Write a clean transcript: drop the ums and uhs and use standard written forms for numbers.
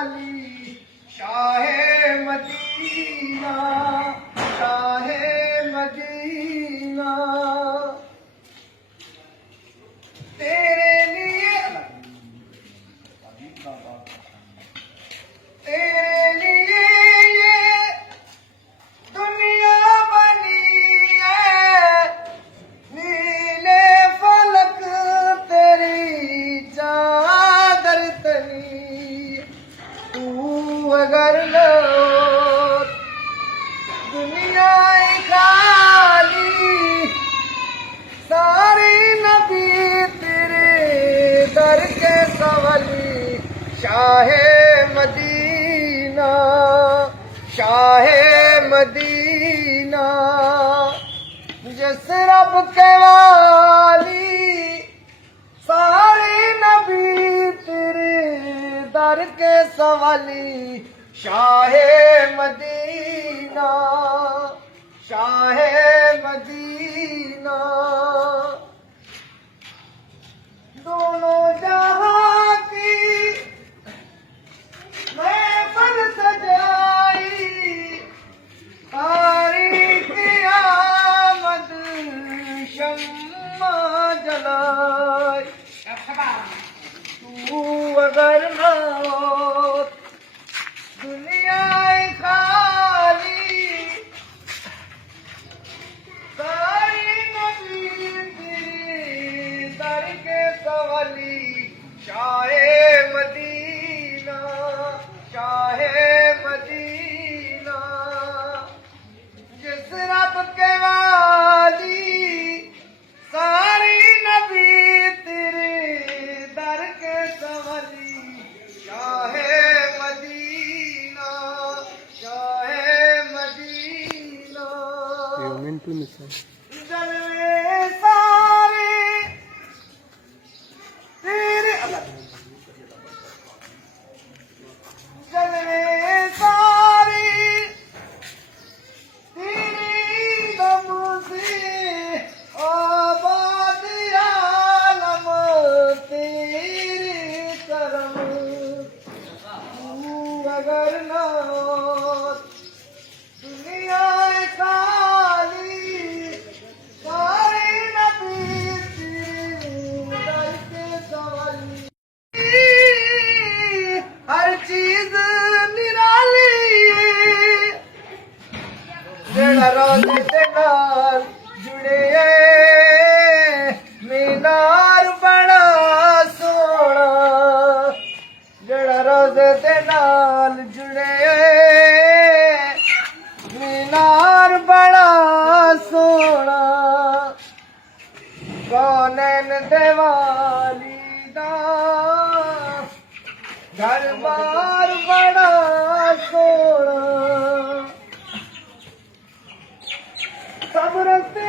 वाली Shah Medina, Shah Medina. तेरे लिए तेरे लिए ये दुनिया बनी है, नीले फलक तेरी चादर तनी। तू अगर न हो दुनिया खाली, सारी नबी तेरे दर के सवाली। Shah Medina, Shah Medina. जिस रब के वाली, सारी नबी तेरे दर के सवाली। Shah Medina, Shah Medina. दोनों जहां की महफिल सजाई, तारीख आमद शम्मा जलाई। तू अगर न हो दुनिया खाली, सारी नबी तेरी दर के सवाली। Shah Medina, Shah Medina. जिस रब के वाली, सारी नबी तेरे दर के सवाली। Shah Medina, Shah Medina. जलवे सारे तेरे जलवे सारे तेरी दम से, आबाद आलम तेरे करम। तू अगर न हो दुनिया खाली, सारी नबी तेरे दर के सवाली। हर चीज निराली, जेड़ा रोज़े दे नाल जुड़े मीनार बड़ा सोना। जेड़ा रोज़े दे नाल जुड़े मीनार बड़ा सोना। कौनैन दे वाली दा घर बार बड़ा सोना। सब रस्ते